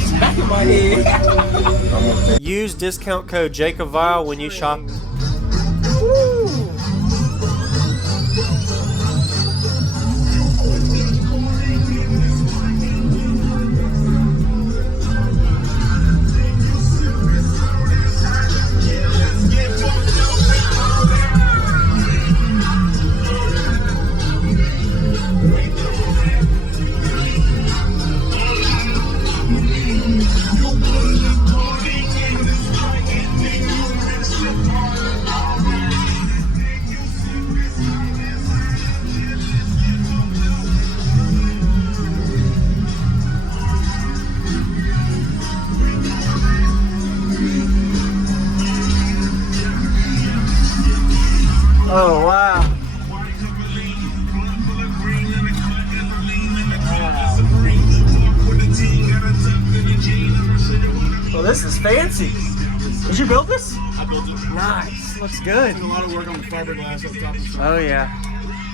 was smacking my head. Use discount code JacobViral when you shop. Oh, wow. Well, this is fancy. Did you build this? I built it. Nice. Looks good. Did a lot of work on the fiberglass up top and stuff. Oh, yeah.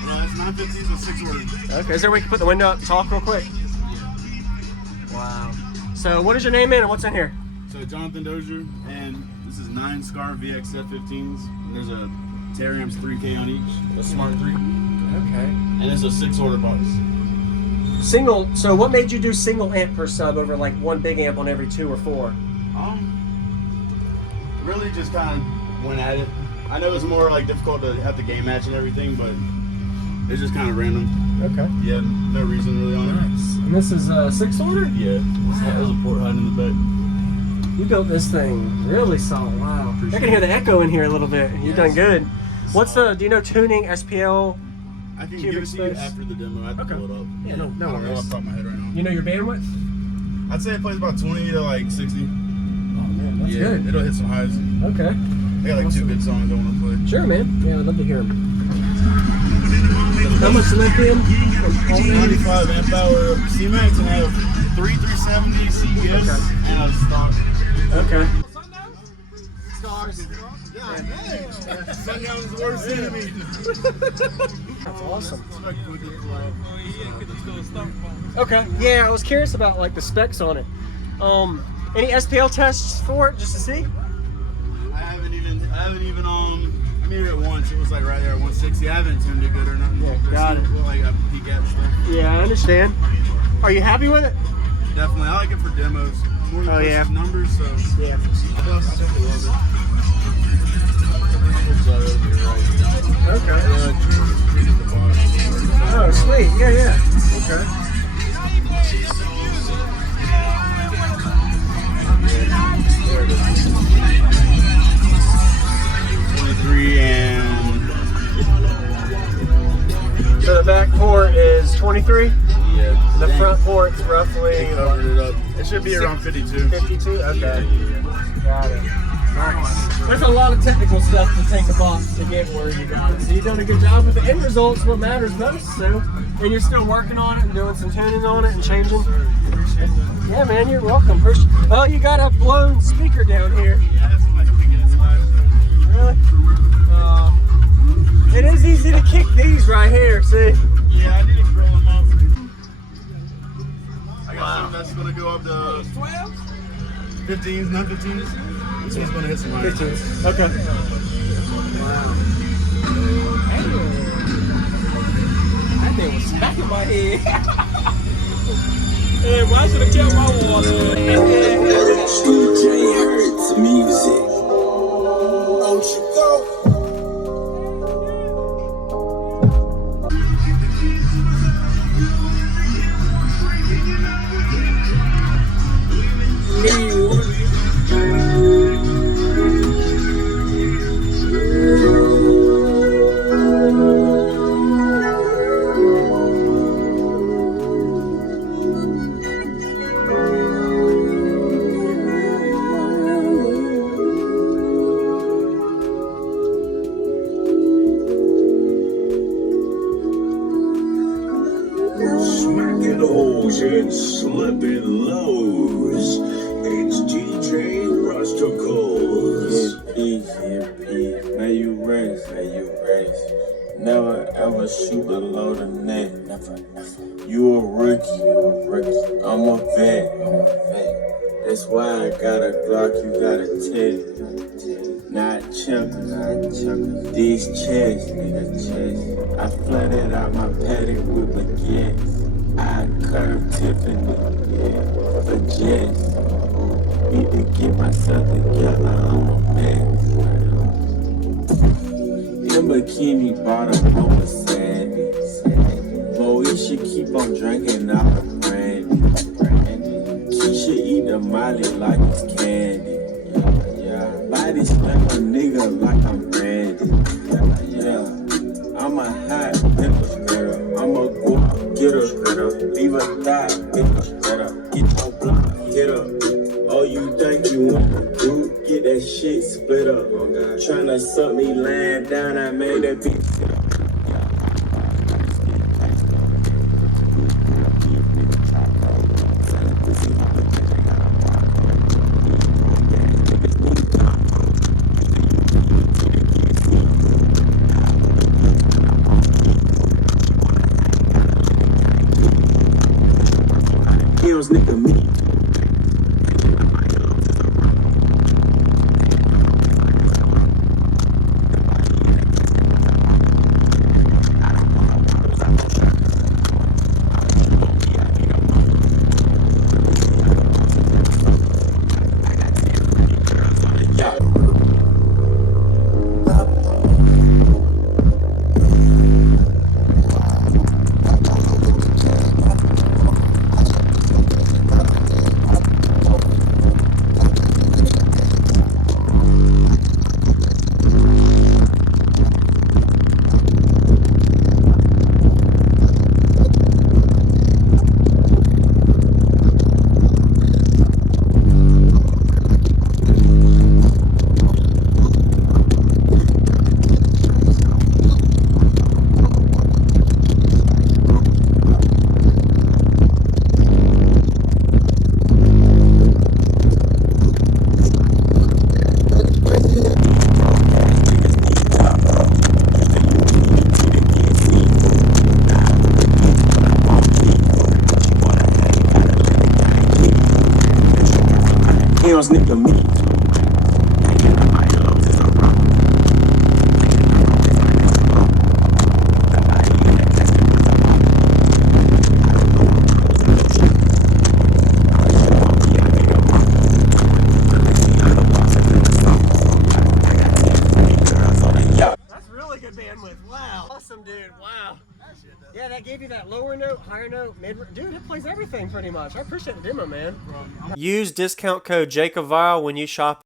Yeah, it's 950s and 6 orders. Okay. Is there a way we can put the window up and talk real quick? Wow. So, what is your name, man, and what's in here? So, Jonathan Dozier, and this is 9 Scar VX F15s. And there's a Terram's 3K on each, a Smart 3. Okay. And it's a 6 order box. Single, so what made you do single amp per sub over like one big amp on every 2 or 4? Really just kind of went at it. I know it's more like difficult to have the game match and everything, but it's just kind of random. Okay. Yeah, no reason really on it. Nice. And this is a 6 order? Yeah. Wow. There's a port hide in the back. You built this thing really solid. Wow. I can hear the echo in here a little bit. You've done good. What's the, do you know tuning, SPL? I can give it to you after the demo. I have to pull it up. Yeah, no I don't know worries. off the top of my head right now. You know your bandwidth? I'd say it plays about 20 to like 60. Oh man, that's good. It'll hit some highs. Okay. I got like 2 good songs I want to play. Sure, man. Yeah, I'd love to hear them. How much lithium? 95 amp hour C-Max, and I have 3 370 CES and a stock. Okay. Stars. Yeah, Sundown is the worst enemy. That's awesome. Okay. Yeah, I was curious about like the specs on it. Any SPL tests for it just to see? I haven't even I mean it once. It was like right there at 160. I haven't tuned it good or nothing. Yeah, got it. Like a peek at stuff. Yeah, I understand. Are you happy with it? Definitely. I like it for demos. More than just numbers, so yeah. I definitely love it. Okay. Oh, sweet. Yeah, yeah. Okay. There it is. 23 and... So the back port is 23? Yeah. The front port's roughly... They covered it up. It should be around 52. 52? Okay. Got it. Nice. There's a lot of technical stuff to take a box to get where you got it. So you've done a good job, but the end result's what matters most, so. And you're still working on it and doing some tuning on it and changing. Yeah, man, you're welcome. Oh, you got a blown speaker down here. Really? It is easy to kick these right here, see? Yeah, I need to grill them up. I got something that's going to go up to 12? 15s, not 15s. This one's going to hit some higher. 15s. Okay. Wow. That thing was smacking my head. Hey, why should I kept my water? DJ Hurts music. Don't you go. Smacking holes and slipping lows. It's DJ Rusticles. May you race, Never ever shoot below the net. Never. You a rookie, I'm a vet. That's why I got a Glock, you gotta test. Not chuckers, these chests, nigga, chest. I flooded out my paddock with baguettes. I curved Tiffany, yeah, for jets. Need to get myself together, I'm a mess. Them bikini bottom over sandy. Boy, we should keep on drinking all the brandy. Keisha eat the molly like it's candy. Yeah. Body slam a nigga like I'm Randy. Yeah. I'm a hot pepper girl. I'm a go get her. Leave a thigh, get your block, hit her. Oh, you think you wanna do? Get that shit split up. Tryna suck me lying down, I made that bitch sit up. Hills nigga me. Hills nigga me. That's really good bandwidth. Wow. Awesome, dude. Wow. Yeah, that gave you that lower note, higher note, mid. Dude, it plays everything pretty much. I appreciate the demo, man. Use discount code JacobViral when you shop